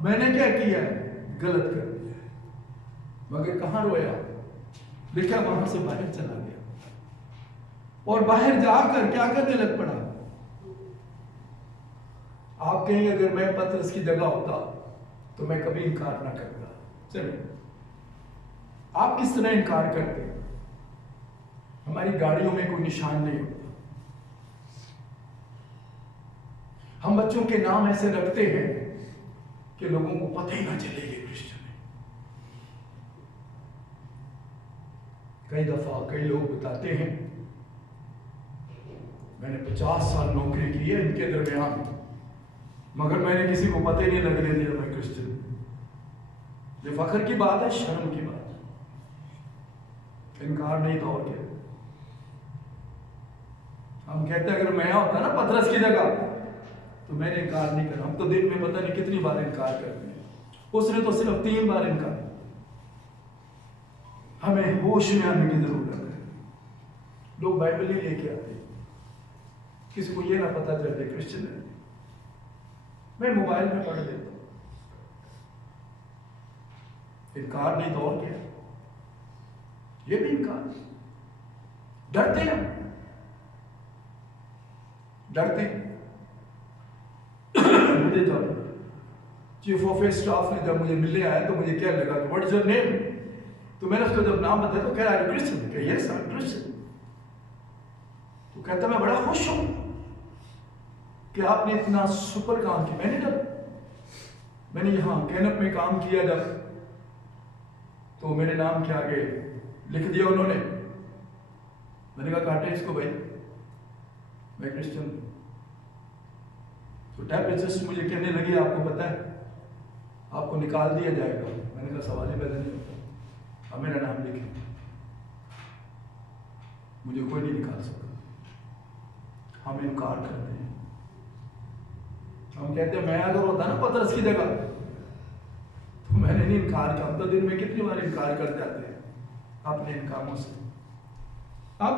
मैंने क्या किया है, गलत कर दिया। मगर कहां रोया? लिखा वहां से बाहर चला गया और बाहर जाकर क्या करने लग पड़ा। आप कहेंगे अगर मैं पतरस की जगह होता तो मैं कभी इनकार ना करता। चलिए, आप किस तरह इनकार करते? हमारी गाड़ियों में कोई निशान नहीं होता। हम बच्चों के नाम ऐसे रखते हैं कि लोगों को पता ही ना चले ये क्रिश्चियन है। कई दफ़ा कई लोग बताते हैं मैंने 50 साल नौकरी की है इनके दरमियान, मगर मैंने किसी को पता ही नहीं लगने दिया मैं क्रिश्चियन। ये फख्र की बात है, शर्म की बात है। इनकार नहीं तो और क्या। हम कहते हैं अगर मैं होता ना पतरस की जगह तो मैंने इनकार नहीं करा। हम तो दिन में पता नहीं कितनी बार इनकार करते हैं, उसने तो सिर्फ 3 बार इनकार। हमें होश में आने की जरूरत है। लोग बाइबल ही लेके आते हैं, किसी को ये ना पता चले क्रिश्चियन है। मैं मोबाइल में पढ़ लेता हूं, इनकार नहीं तो और क्या। ये भी इनकार। डरते हैं, डरते मुझे जब चीफ ऑफ स्टाफ ने जब मुझे मिलने आया तो मुझे क्या लगा कि व्हाट इज योर नेम, तो मैंने उसको जब नाम बताया तो कह रहा है क्रिश्चियन। कह यस आई एम क्रिश्चियन। तो कहता मैं बड़ा खुश हूं कि आपने इतना सुपर काम किया। मैंने यहाँ कैनप में काम किया जब, तो मेरे नाम के आगे लिख दिया उन्होंने। मैंने कहा काटे इसको भाई, मैं क्रिश्चियन हूं। तो टैप एजेस्ट मुझे कहने लगी आपको पता है आपको निकाल दिया जाएगा। मैंने कहा सवाल ही पैदा नहीं होता, अब मेरा नाम लिखे, मुझे कोई नहीं निकाल सकता। हम इनकार करते हैं। हम कहते हैं मैं अगर होता ना पतरस की जगह तो मैंने नहीं इनकार किया। हम तो दिन में कितनी बार इनकार कर जाते हैं अपने इन कामों से। अब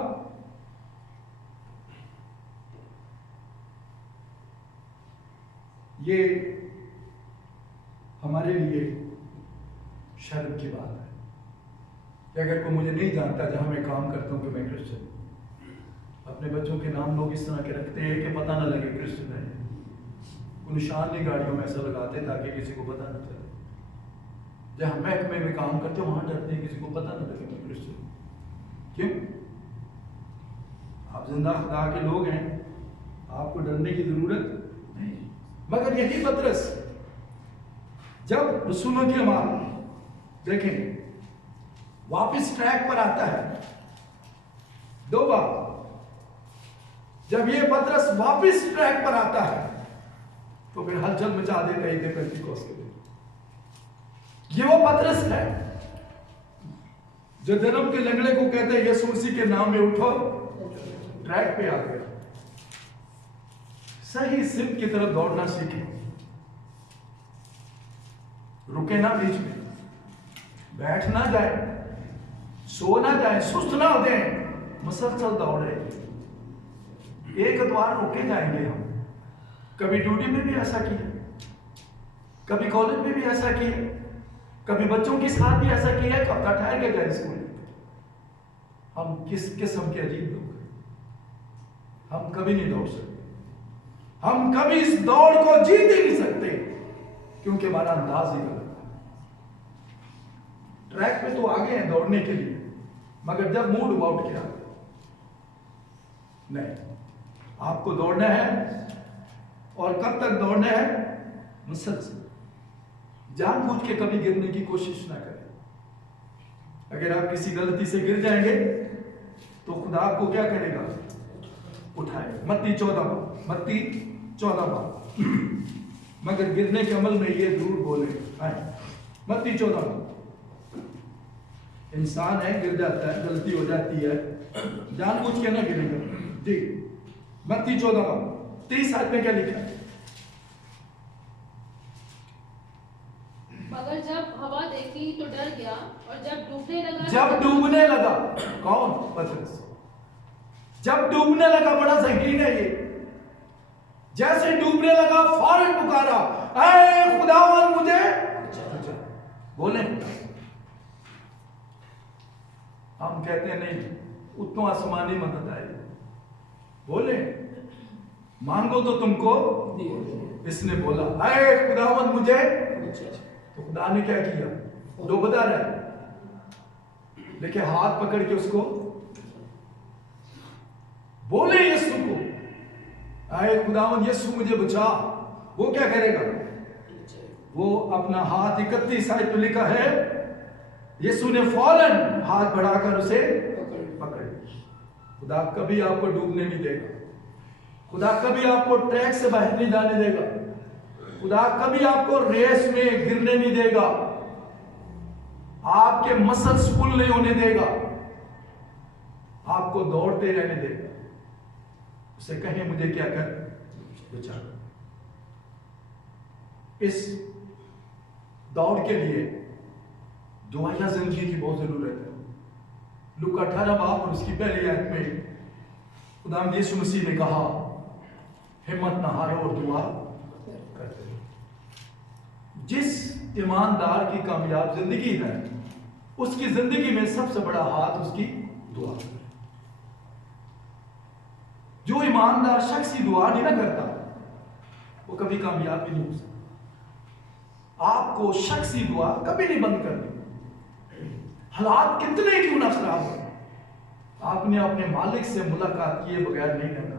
ये हमारे लिए शर्म की बात है कि अगर कोई मुझे नहीं जानता जहां मैं काम करता हूं कि मैं क्रिश्चियन। अपने बच्चों के नाम लोग इस तरह के रखते हैं कि पता ना लगे क्रिश्चियन है। वो निशानी गाड़ियों में ऐसा लगाते ताकि किसी को पता ना चले। जहां महकमे में काम करते हो वहां डरते हैं किसी को पता ना लगे मैं क्रिश्चियन। क्यों? आप जिंदा खुदा के लोग हैं, आपको डरने की जरूरत नहीं। मगर यही पतरस जब रसूलों की अमाल देखें वापस ट्रैक पर आता है 2 बार। जब ये पतरस वापस ट्रैक पर आता है तो फिर हलचल मचा देता है पेंटिकोस्ट के दिन। ये वो पतरस है जो जन्म के लंगड़े को कहते हैं यीशु मसीह के नाम में उठो, ट्रैक पे आ गया। सही सिद्ध की तरफ दौड़ना सीखे, रुके ना बीच में, बैठ ना जाए, सो ना जाए, सुस्त ना हो जाए, मुसलसल दौड़े। एक द्वार रुके जाएंगे हम। कभी ड्यूटी में भी ऐसा किया, कभी कॉलेज में भी ऐसा किया, कभी बच्चों के साथ भी ऐसा किया, एक हफ्ता ठहर के गए स्कूल। हम किस किस्म के अजीब लोग हैं। हम कभी नहीं दौड़ सकते, हम कभी इस दौड़ को जीत ही नहीं सकते क्योंकि हमारा अंदाज ही गलत है। ट्रैक पे तो आगे हैं दौड़ने के लिए, मगर जब मूड अबाउट किया नहीं, आपको दौड़ना है। और कब तक दौड़ना है? मुसलसल। जानबूझ के कभी गिरने की कोशिश ना करें। अगर आप किसी गलती से गिर जाएंगे तो खुदा आपको क्या करेगा? उठाएगा। मत्ती 14 बार मगर गिरने के अमल में ये जरूर बोले मत्ती 14 इंसान है, गिर जाता है, गलती हो जाती है, जानबूझ के ना गिरेगा। जी, मत्ती 14:30 आयत में क्या लिखा है? मगर जब हवा देखी तो डर गया और जब डूबने लगा कौन? पतरस। जब डूबने लगा, बड़ा संगीन है ये। जैसे डूबने लगा फौरन पुकारा, ऐ खुदावन मुझे बोले। हम कहते हैं नहीं, उतना आसमानी मदद आई। बोले मांगो तो तुमको, इसने बोला ऐ खुदावन मुझे। तो खुदा ने क्या किया? डूबता रहा, लेकिन हाथ पकड़ के उसको बोले यीशु को, आए खुदावन यीशु मुझे बचा। वो क्या करेगा? वो अपना हाथ 31 आयत पे लिखा है, यीशु ने फौरन हाथ बढ़ाकर उसे पकड़ लिया। खुदा कभी आपको डूबने नहीं देगा, खुदा कभी आपको ट्रैक से बाहर नहीं जाने देगा, खुदा कभी आपको रेस में गिरने नहीं देगा, आपके मसल्स पुल नहीं होने देगा, आपको दौड़ते रहने देगा। उसे कहें मुझे क्या कर बचा। इस दौड़ के लिए दुआया जिंदगी की बहुत जरूरत है। लूका 18 बाब और उसकी पहली आयत में खुदावंद यीशु मसीह ने कहा, हिम्मत न हारो और दुआ करते रहो। जिस ईमानदार की कामयाब जिंदगी है, उसकी जिंदगी में सबसे बड़ा हाथ उसकी दुआ है। जो ईमानदार शख्स ही दुआ नहीं ना करता, वो कभी कामयाब भी नहीं हो सकता। आपको शख्सी दुआ कभी नहीं बंद करनी। हालात कितने क्यों ना खराब हो, आपने अपने मालिक से मुलाकात किए बगैर नहीं रहना।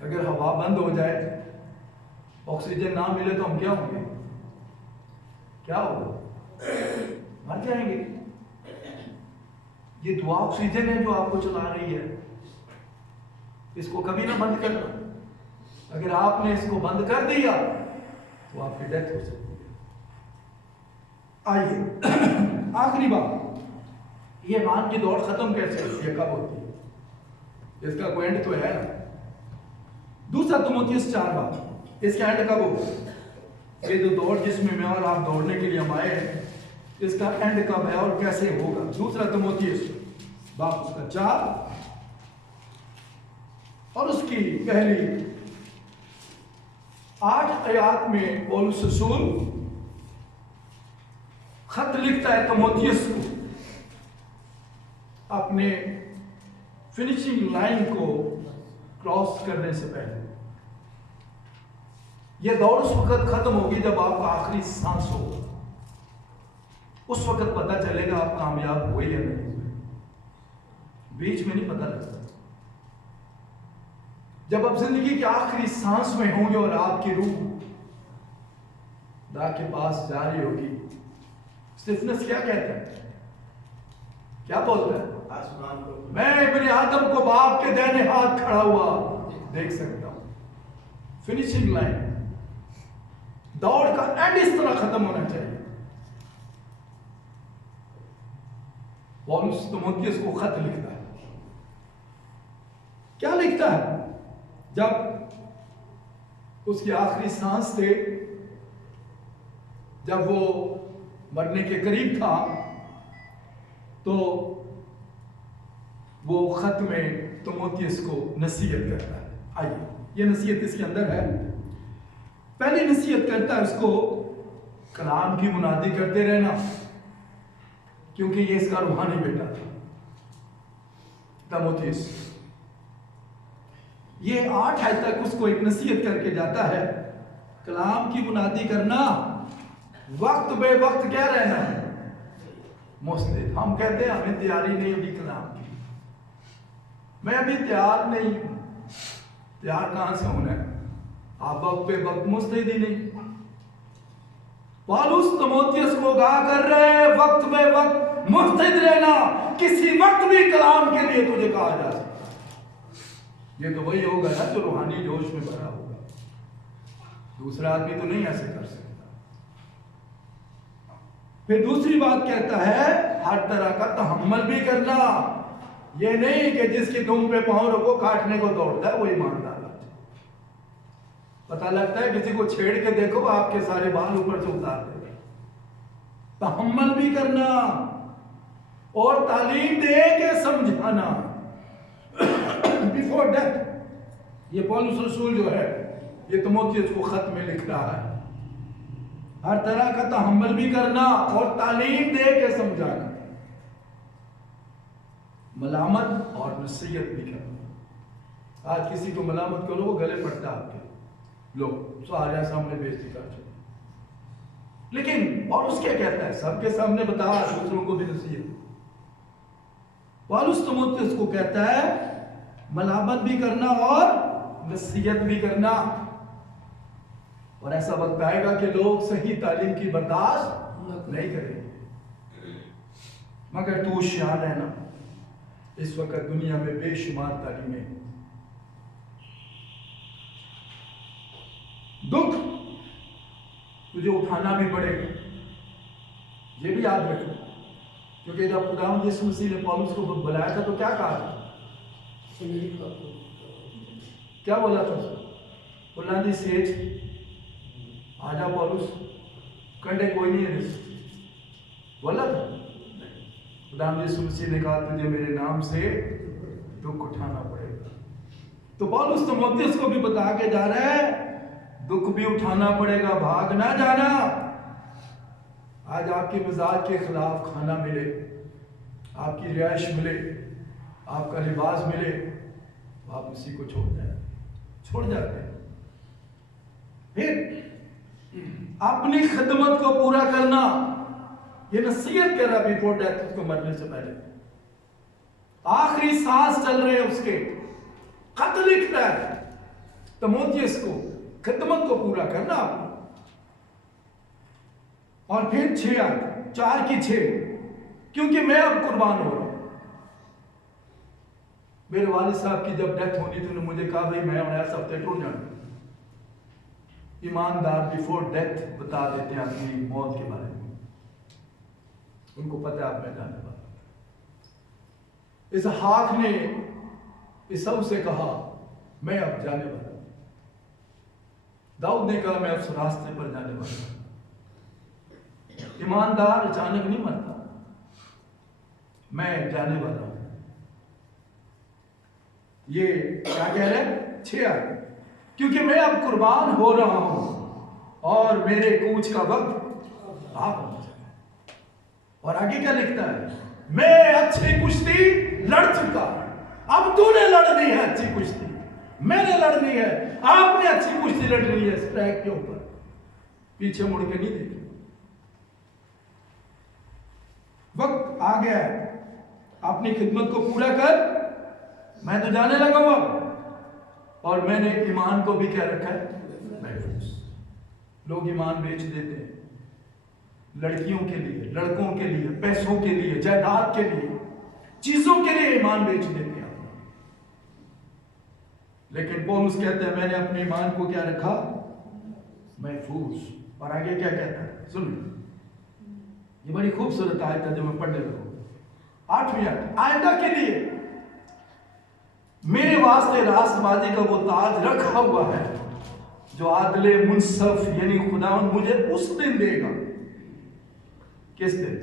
अगर हवा बंद हो जाए, ऑक्सीजन ना मिले तो हम क्या होंगे? क्या होगा? मर जाएंगे। ये दुआ ऑक्सीजन है जो आपको चला रही है, इसको कभी ना बंद करना। अगर आपने इसको बंद कर दिया तो आपकी डेथ हो सकती है। आइए आखिरी बात, ये ईमान की दौड़ खत्म कैसे होती है, कब होती है? इसका कोई एंड तो है ना। दूसरा तीमुथियुस 4 बाब, इसका एंड कब होगा? ये जो दौड़ जिसमें मैं और आप दौड़ने के लिए हम आए हैं, इसका एंड कब है और कैसे होगा? दूसरा तीमुथियुस बाब उसका 4 और उसकी पहली 8 आयत में पौलुस रसूल खत लिखता है तीमुथियुस को, अपने फिनिशिंग लाइन को क्रॉस करने से पहले। यह दौड़ उस वक्त खत्म होगी जब आपका आखिरी सांस होगा। उस वक्त पता चलेगा आप कामयाब हुए या नहीं हुए, बीच में नहीं पता लगता। जब आप जिंदगी के आखिरी सांस में होंगे और आपकी रूह खुदा के पास जा रही होगी, स्टिफनेस क्या कहता है, क्या बोलता है? मैं इब्ने आदम को बाप के दाहिने हाथ खड़ा हुआ देख सकता हूं। फिनिशिंग लाइन, दौड़ का एंड इस तरह खत्म होना चाहिए। पौलुस तीमुथियुस को खत लिखता है, क्या लिखता है? जब उसकी आखिरी सांस थे, जब वो मरने के करीब था, तो वो खत में तीमुथियुस को नसीहत करता है। आइए, ये नसीहत इसके अंदर है। पहली नसीहत करता है उसको, कलाम की मुनादी करते रहना, क्योंकि ये इसका रूहानी बेटा था तीमुथियुस। ये 8 आयत तक उसको एक नसीहत करके जाता है, कलाम की मुनादी करना, वक्त बे वक्त क्या रहना है, मुस्तैद। हम कहते हैं हमें तैयारी नहीं अभी कलाम की, मैं अभी तैयार नहीं हूं। तैयार कहां से होना है? आप वक्त पे वक्त मुस्तैद ही नहीं। पौलुस तीमुथियुस को कहा कर रहे हैं, वक्त पे वक्त मुस्तैद रहना, किसी वक्त भी कलाम के लिए तुझे कहा जा सकता। ये तो वही होगा ना जो रूहानी जोश में भरा होगा, दूसरा आदमी तो नहीं ऐसे कर सकता। फिर दूसरी बात कहता है, हर तरह का तहम्मुल भी करना। ये नहीं कि जिसकी दुम पे पांव रखो काटने को दौड़ता है वो ईमानदार है। पता लगता है किसी को छेड़ के देखो, आपके सारे बाल ऊपर से उतार देगा। तहम्मुल भी करना और तालीम दे के समझाना बिफोर डेथ। ये पौलुस रसूल जो है, ये तीमुथियुस को खत में लिख रहा है, हर तरह का तहम्मुल भी करना और तालीम दे के समझाना, मलामत और नसीहत भी करना। आज किसी को मलामत करो, वो गले पड़ता है आपके, लोग सारे सामने बेइज्जती कर चुके। लेकिन पौलुस क्या कहता है? सबके सामने बता, दूसरों को भी नसीहत। पौलुस तीमुथियुस को कहता है मलामत भी करना और नसीहत भी करना। और ऐसा वक्त आएगा कि लोग सही तालीम की बर्दाश्त नहीं करेंगे। मगर तू होशियार रहना, इस वक्त दुनिया में बेशुमार तालीमें, दुख तुझे उठाना भी पड़ेगा, ये भी याद रखो। क्योंकि जब खुदावंद यीशु मसीह ने पौलुस को बुलाया था तो क्या कहा था? क्या बोला था? बोला दी सेठ आजा पौलुस, कंडे कोई नहीं है, बोला था? खुदावंद यीशु मसीह ने कहा तुझे मेरे नाम से दुख उठाना पड़ेगा। तो पौलुस तीमुथियुस को भी बता के जा रहा है, दुख भी उठाना पड़ेगा, भाग ना जाना। आज आपके मिजाज के खिलाफ खाना मिले, आपकी रिहाइश मिले, आपका लिबास मिले, आप उसी को छोड़ जाते हैं। फिर अपनी खिदमत को पूरा करना, ये नसीहत कर रहा बिफोर डेथ, उसको मरने से पहले आखिरी सांस चल रहे हैं उसके, खत लिख रहा है तीमुथियुस को, खिदमत को पूरा करना आपको। और फिर 4 की 6, क्योंकि मैं अब कुर्बान हो रहा हूं। मेरे वालिद साहब की जब डेथ होनी थी, उन्होंने मुझे कहा भाई मैं और ऐसा हफ्ते टूट जाना। ईमानदार बिफोर डेथ बता देते हैं अपनी मौत के बारे में, उनको पता है आप मैं जाने वाला। इसहाक ने ईसाऊ से कहा मैं अब जाने वाला। दाऊद ने कहा मैं अब रास्ते पर जाने वाला हूं। ईमानदार अचानक नहीं मरता, मैं जाने वाला हूं। ये क्या कह रहे हैं? 6, क्योंकि मैं अब कुर्बान हो रहा हूं और मेरे कूच का वक्त आ पहुंचा। और आगे क्या लिखता है? मैं अच्छी कुश्ती लड़ चुका, अब तूने लड़नी है अच्छी कुश्ती, मैंने लड़नी है, आपने अच्छी कुश्ती लड़नी है। इस ट्रैक के ऊपर पीछे मुड़ के नहीं देखना, वक्त आ गया है, अपनी खिदमत को पूरा कर, मैं तो जाने लगा हूं अब। और मैंने ईमान को भी क्या रखा है? महफूज। लोग ईमान बेच देते हैं लड़कियों के लिए, लड़कों के लिए, पैसों के लिए, जायदाद के लिए, चीजों के लिए ईमान बेच देते हैं। लेकिन पौलुस कहते हैं मैंने अपने ईमान को क्या रखा? महफूज। और आगे क्या कहता है सुन, ये बड़ी खूबसूरत आयत है जो मैं पढ़ने लगूं। 8वीं आयत, आइंदा के लिए मेरे वास्ते रास्तबाजी का वो ताज रखा हुआ है जो आदले मुंसफ यानी खुदावंद मुझे उस दिन देगा। किस दिन?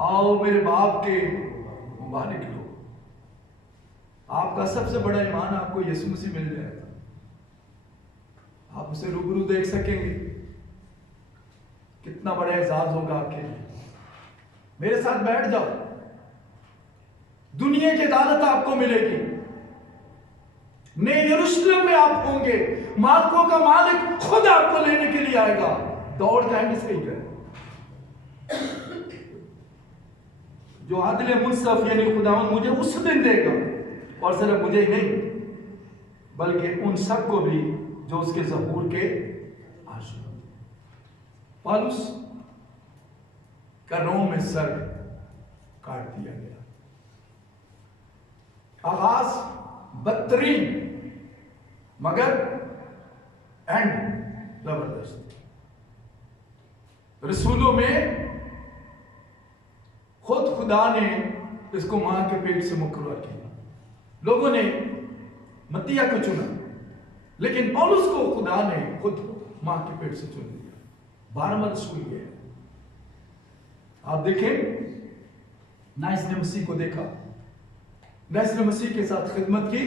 आओ मेरे बाप के मुबारक लो, आपका सबसे बड़ा ईमान आपको यीशु मसीह मिल जाएगा, आप उसे रूबरू देख सकेंगे। कितना बड़ा एजाज होगा आपके लिए। मेरे साथ बैठ जाओ, दुनिया की अदालत आपको मिलेगी, नए यरूशलेम में आप होंगे, मालिकों का मालिक खुद आपको लेने के लिए आएगा। दौड़ जाएंगे सही कर, जो आदिल मुंसफ यानी खुदावंद मुझे उस दिन देगा, और सिर्फ मुझे ही नहीं बल्कि उन सबको भी जो उसके ज़हूर के आशिक। पौलुस का रोम में सर काट दिया गया, आगाज बदतरीन मगर एंड जबरदस्त। रसूलों में खुद खुदा ने इसको मां के पेट से मुकर्रर किया। लोगों ने मत्तिया को चुना, लेकिन पौलुस को खुदा ने खुद मां के पेट से चुन लिया। 12वां रसूल है। आप देखें, ना इसने मसीह को देखा, ना इसने मसीह के साथ खिदमत की,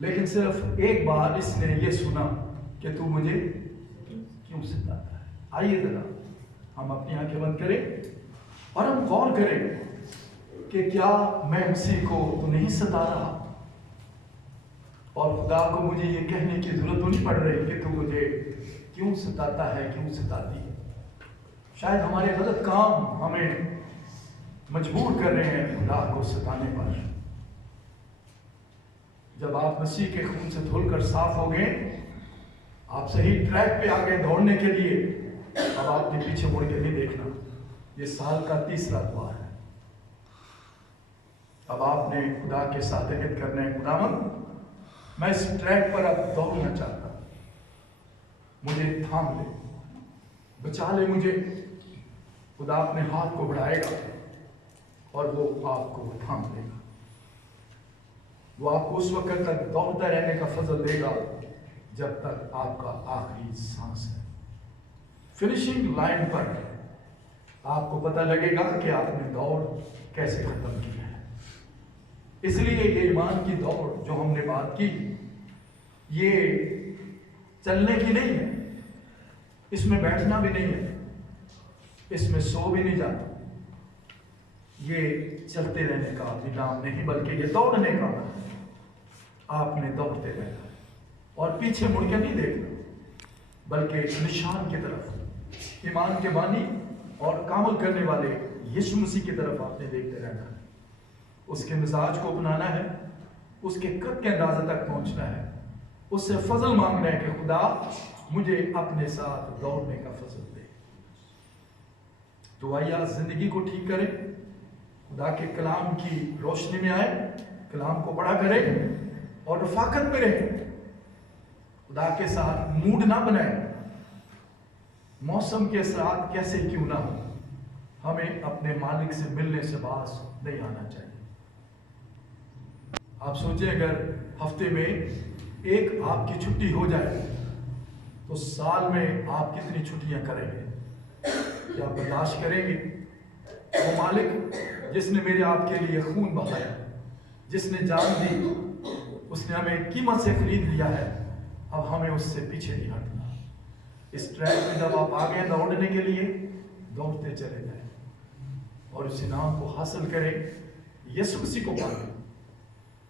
लेकिन सिर्फ एक बार इसने ये सुना कि तू मुझे क्यों सताता है। आइए जरा हम अपनी आंखें बंद करें और हम गौर करें कि क्या मैं मसीह को तो नहीं सता रहा, और खुदा को मुझे ये कहने की जरूरत तो नहीं पड़ रही कि तू मुझे क्यों सताता है, क्यों सताती है। शायद हमारे गलत काम हमें मजबूर कर रहे हैं खुदा को सताने पर। जब आप मसीह के खून से धुलकर साफ हो गए, आप सही ट्रैक पे आ गए दौड़ने के लिए, अब आपने पीछे मुड़ के नहीं देखना। ये साल का 3रा दुआ है। अब आपने खुदा के साथ अहद करना है, खुदावंद मैं इस ट्रैक पर अब दौड़ना चाहता हूं, मुझे थाम ले, बचा ले मुझे। खुदा अपने हाथ को बढ़ाएगा और वो आपको थाम लेगा। वो आपको उस वक्त तक दौड़ता रहने का फजल देगा जब तक आपका आखिरी सांस है। फिनिशिंग लाइन पर आपको पता लगेगा कि आपने दौड़ कैसे खत्म की है। इसलिए ये ईमान की दौड़ जो हमने बात की, ये चलने की नहीं है, इसमें बैठना भी नहीं है, इसमें सो भी नहीं जाता। ये चलते रहने का भी नाम नहीं, बल्कि ये दौड़ने का नाम है। आपने दौड़ते रहना और पीछे मुड़ के नहीं देखना, बल्कि निशान की तरफ, ईमान के बानी और कामल करने वाले यीशु मसीह की तरफ आपने देखते रहना है। उसके मिजाज को अपनाना है, उसके कद के अंदाजे तक पहुंचना है, उससे फजल मांगना है कि खुदा मुझे अपने साथ दौड़ने का फजल दे। तो आइए जिंदगी को ठीक करें, खुदा के कलाम की रोशनी में आए, कलाम को पढ़ा करें और रफाकत में रहें। खुदा के साथ मूड ना बनाए। मौसम के असरात कैसे क्यों ना हो, हमें अपने मालिक से मिलने से बास नहीं आना चाहिए। आप सोचें अगर हफ्ते में एक आपकी छुट्टी हो जाए तो साल में आप कितनी छुट्टियां करेंगे? क्या बर्दाश्त करेंगे? वो मालिक जिसने मेरे आपके लिए खून बहाया, जिसने जान दी, उसने हमें कीमत से खरीद लिया है, अब हमें उससे पीछे नहीं हटना। इस ट्रैक में जब आप आ गए दौड़ने के लिए, दौड़ते चले जाएं और उस इनाम को हासिल करें, यीशु मसीह को पाएं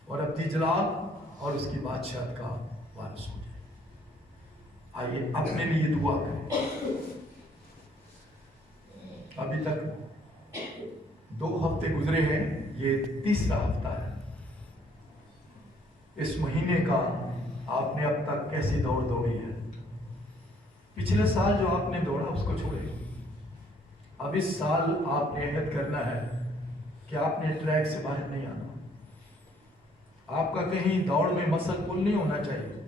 और अपनी जलाल और उसकी बादशाह का वारिस हो जाए। आइए अपने लिए दुआ करें। अभी तक 2 हफ्ते गुजरे हैं, ये 3रा हफ्ता है। इस महीने का आपने अब तक कैसी दौड़ दौड़ी है? पिछले साल जो आपने दौड़ा उसको छोड़े। अब इस साल आपने अहद करना है कि आपने ट्रैक से बाहर नहीं आना। आपका कहीं दौड़ में मसल पुल नहीं होना चाहिए,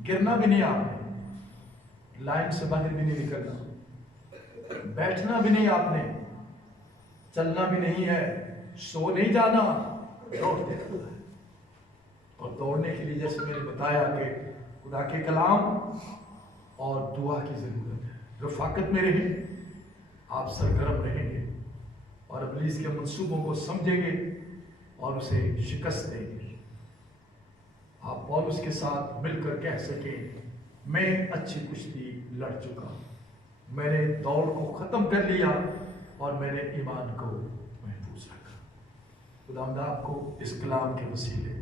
गिरना भी नहीं, आपने लाइन से बाहर भी नहीं निकलना, बैठना भी नहीं, आपने चलना भी नहीं है, सो नहीं जाना, दौड़ते रहना है। और दौड़ने के लिए जैसे मैंने बताया कि खुदा के कलाम और दुआ की जरूरत है। रफाकत में रहें, आप सरगर्म रहेंगे और इब्लीस के मंसूबों को समझेंगे और उसे शिकस्त देंगे। आप पौलुस के साथ मिलकर कह सके, मैं अच्छी कुश्ती लड़ चुका, मैंने दौड़ को खत्म कर लिया और मैंने ईमान को महफूज रखा। खुदावंद आपको इस कलाम के वसीले